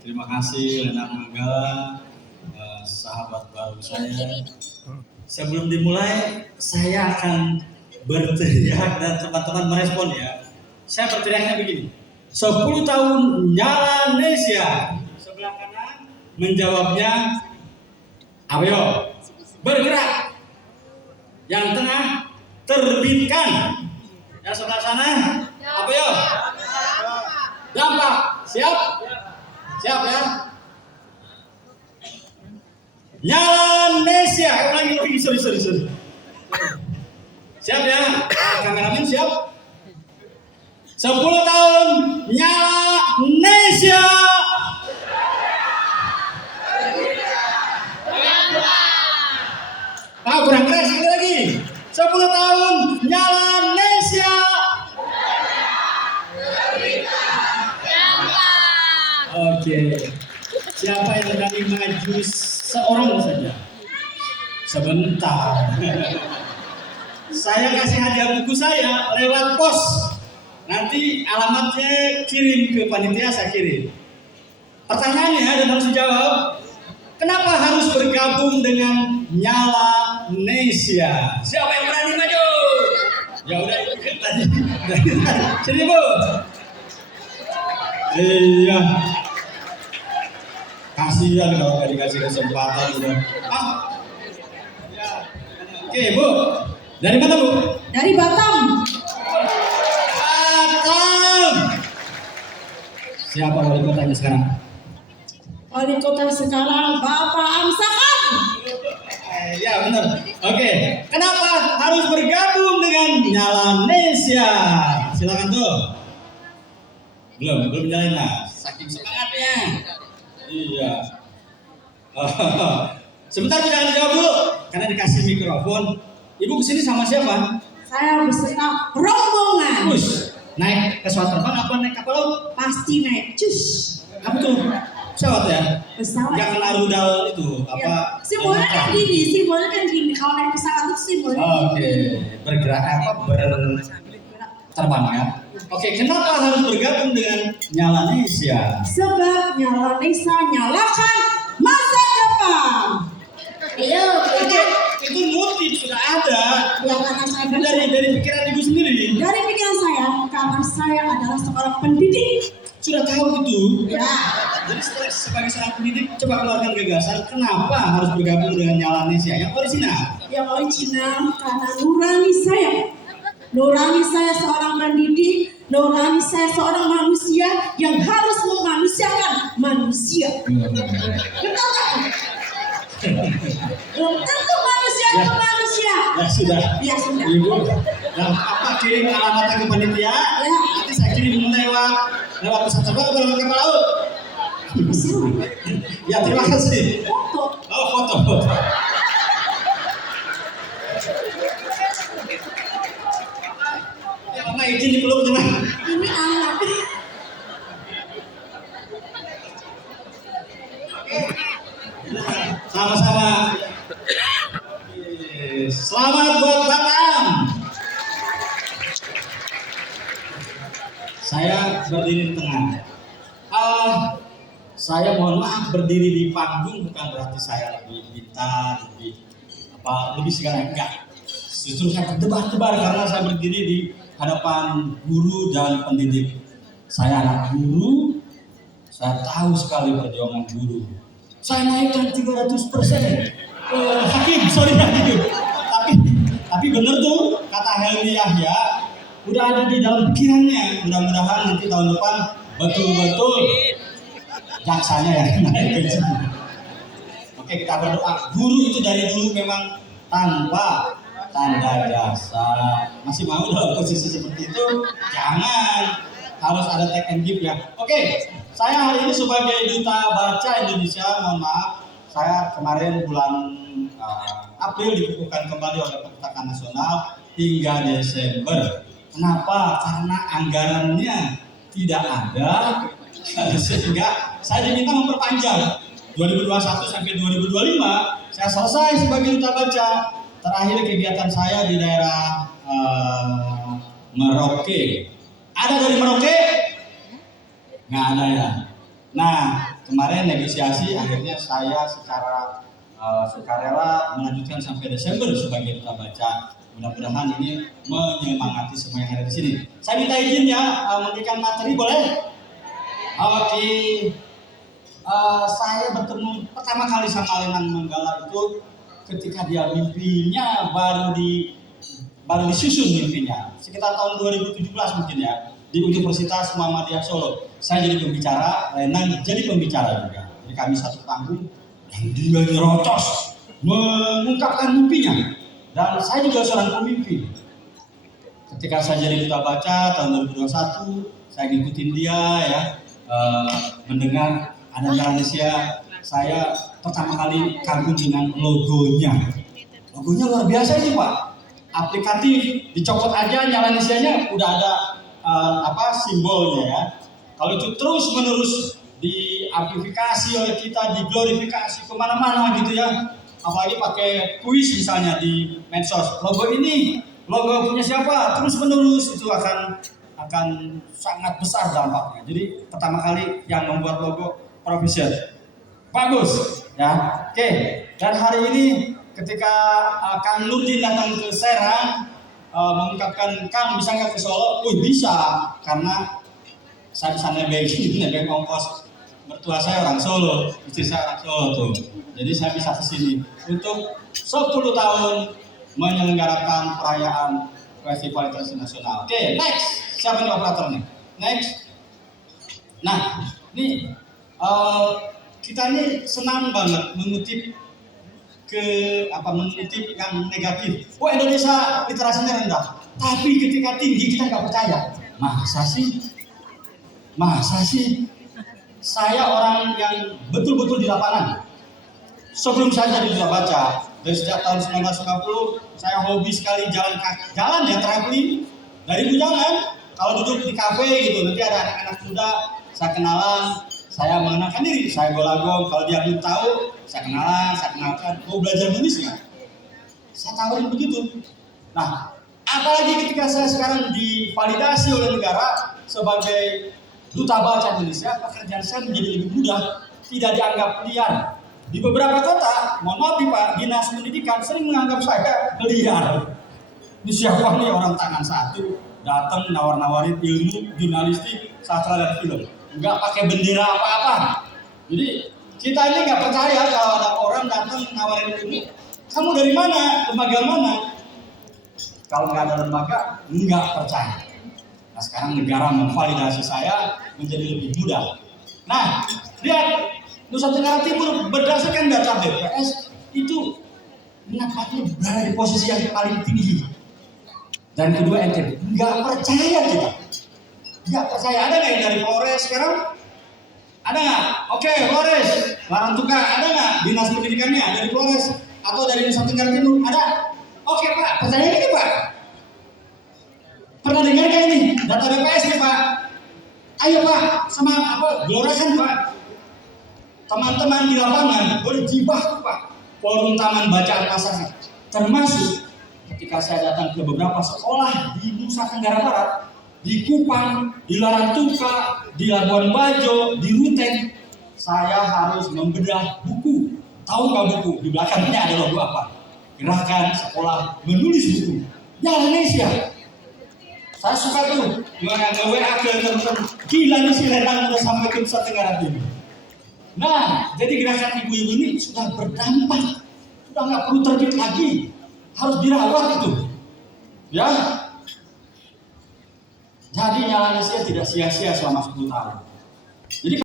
Terima kasih Lena Manggala, sahabat baru saya. Sebelum dimulai, saya akan berteriak dan teman-teman merespon ya. Saya berteriaknya begini. 10 tahun nyala Indonesia. Sebelah kanan menjawabnya, ayo bergerak. Yang tengah terbitkan. Yang sebelah sana, ayo dampak. Siap? Siap ya? Nyala Indonesia. Lagi, sorry. Siap ya? Kameramen siap? 10 tahun nyala Indonesia. Kurang keras sekali lagi. 10 tahun nyala Indonesia. Oke. Siapa yang berani maju seorang saja? Sebentar. Saya kasih hadiah buku saya lewat pos. Nanti alamatnya kirim ke panitia, saya kirim. Pertanyaannya dan harus dijawab. Kenapa harus bergabung dengan Nyala Indonesia? Siapa yang berani maju? Ya udah ikut tadi. Sini Bu. Iya. Kasihan kalau nggak dikasih kesempatan udah. Oke Bu. Dari mana Bu? Dari Batam. Batam. Siapa wali kotanya sekarang? Wali kota sekarang Bapak Amsakan. Ya benar. Oke. Kenapa harus bergabung dengan Nyala Indonesia? Silakan tuh. Belum nyalain lah. Saking semangatnya. Iya. Sebentar tidak dijawab dulu, karena dikasih mikrofon. Ibu kesini sama siapa? Saya beserta rombongan. Terus naik pesawat terbang apa naik kapal laut? Pasti naik. Cus. Apa tuh? Pesawat ya? Pesawat. Yang kena rudal itu apa? Ya. Simbolnya kan gini. Kalau naik pesawat itu simbolnya. Oke. Bergerak apa? Terbang ya. Oke, kenapa harus bergabung dengan Nyala Indonesia? Sebab Nyala Indonesia nyalakan masa depan. Ayo, Itu motif sudah ada. Ya karena saya Dari pikiran ibu sendiri. dari pikiran saya, karena saya adalah seorang pendidik. Sudah tahu itu. Ya. Jadi sebagai seorang pendidik, coba keluarkan gagasan. Kenapa harus bergabung dengan Nyala Indonesia yang original? Yang original karena nurani saya. Nurani saya seorang pendidik, nurani saya seorang manusia yang harus memanusiakan manusia. Betul tak? Belum tentu manusia itu manusia. Ya sudah. Ya sudah. Ibu, nah, apa kirim alamatnya ke panitia? Ya. Nanti saya kirim lewat pesawat terbang atau lewat kapal laut. Ya terima kasih. Foto. Oh foto. Ya mama izin dipeluk teman. Ini anak. Sama-sama. Selamat buat Batam. Saya berdiri di tengah. Saya mohon maaf berdiri di panggung bukan berarti saya lebih pintar, lebih segala enggak. Justru saya berdebar-debar karena saya berdiri di hadapan guru dan pendidik. Saya anak guru, saya tahu sekali perjuangan guru. Saya naikkan 300%. Hakim. Tapi benar tuh kata Helmi Yahya, udah ada di dalam pikirannya. Mudah-mudahan nanti tahun depan betul-betul jaksanya yang naik ke sini. Oke, kita berdoa. Guru itu dari dulu memang tanpa tanda jasa. Masih mau dalam posisi seperti itu? Jangan. Harus ada take and give ya. Oke, saya hari ini sebagai duta baca Indonesia, mohon maaf, saya kemarin bulan April dikukuhkan kembali oleh Perpustakaan Nasional hingga Desember. Kenapa? Karena anggarannya tidak ada, sehingga saya diminta memperpanjang 2021 sampai 2025. Saya selesai sebagai duta baca. Terakhir kegiatan saya di daerah Merauke. Ada dari Merauke? Nggak ada ya. Nah, kemarin negosiasi akhirnya saya secara sukarela melanjutkan sampai Desember sebagai duta baca. Mudah-mudahan ini menyemangati semua yang ada di sini. Saya minta izin ya memberikan materi, boleh? Oke. Saya bertemu pertama kali sama Lenang Manggala itu ketika dia mimpinya baru disusun mimpinya sekitar tahun 2017 mungkin ya, di Universitas Muhammadiyah Solo. Saya jadi pembicara, Lenang jadi pembicara juga. Jadi kami satu panggung dan dia nyerocos mengungkapkan mimpinya. Dan saya juga seorang pemimpin. Ketika saya jadi duta baca tahun 2021, saya ngikutin dia ya, mendengar ada Melanesia. Saya pertama kali kagum dengan logonya. Logonya luar biasa ini Pak. Aplikatif, dicopot aja Melanesianya udah ada simbolnya ya. Kalau itu terus menerus diamplifikasi oleh kita, diglorifikasi kemana-mana gitu ya. Apalagi pakai kuis misalnya di medsos. Logo ini, logo punya siapa? Terus menerus itu akan sangat besar dampaknya. Jadi pertama kali yang membuat logo Profesor. Bagus ya. Oke. Dan hari ini ketika Kang Nurdin datang ke Serang mengungkapkan, Kang bisa nggak ke Solo? Bisa, karena saya bisa nebeng ongkos. Mertua saya orang Solo, istri saya orang Solo tuh. Jadi saya bisa ke sini untuk 10 tahun menyelenggarakan perayaan Festival Literasi Nasional. Oke, next. Siapa nih operatornya? Next. Nah, ini kita ini senang banget mengutip yang negatif. Oh, Indonesia literasinya rendah. Tapi ketika tinggi kita nggak percaya. Masa sih? Saya orang yang betul-betul di lapangan. Sebelum saya jadi duta baca, dari sejak tahun 1990 saya hobi sekali jalan ya, traveling dari Bujangan. Kalau duduk di kafe gitu, nanti ada anak-anak muda, saya kenalan, saya mengenalkan diri, saya golagong. Kalau dia belum tahu, saya kenalkan. Mau belajar nulis nggak? Saya tawarin begitu. Nah, apalagi ketika saya sekarang divalidasi oleh negara sebagai duta baca Indonesia, pekerjaan saya menjadi lebih mudah, tidak dianggap liar. Di beberapa kota, mohon maaf Pak, dinas pendidikan sering menganggap saya liar. Ini siapa nih orang tangan satu datang nawar-nawarin ilmu jurnalistik, sastra dan film, nggak pakai bendera apa-apa. Jadi kita ini nggak percaya kalau ada orang datang nawarin ilmu. Kamu dari mana? Lembaga mana? Kalau nggak ada lembaga, nggak percaya. Nah sekarang negara memvalidasi saya menjadi lebih mudah. Nah, lihat Nusa Tenggara Timur berdasarkan data BPS itu menempatnya berada di posisi yang paling tinggi. Dan kedua NTB, nggak percaya kita. Nggak percaya. Ada nggak yang dari Flores sekarang? Ada nggak? Oke, Flores, Larang Tuka, ada nggak dinas pendidikannya dari Flores atau dari Nusa Tenggara Timur? Ada. Oke Pak, percaya ini Pak. Pernah dengar kayak ini data BPS nih Pak? Ayo Pak, sama gelorakan Pak. Teman-teman di lapangan berjibaku Pak. Forum Taman Bacaan Pasar, termasuk ketika saya datang ke beberapa sekolah di Nusa Tenggara Barat, di Kupang, di Larang Tuka, di Labuan Bajo, di Ruteng, saya harus membedah buku. Tahu nggak buku? Di belakangnya ada logo apa? Gerakan Sekolah Menulis Buku Indonesia. Saya suka tuh nge-WA ke teman-teman. Gila nih si Lenang udah sampai ke Nusa Tenggara Timur. Nah, jadi gerakan ibu-ibu ini sudah berdampak. Sudah nggak perlu terbit lagi. Harus dirawat itu. Ya. Jadi Melanesianya tidak sia-sia selama 10 tahun. Jadi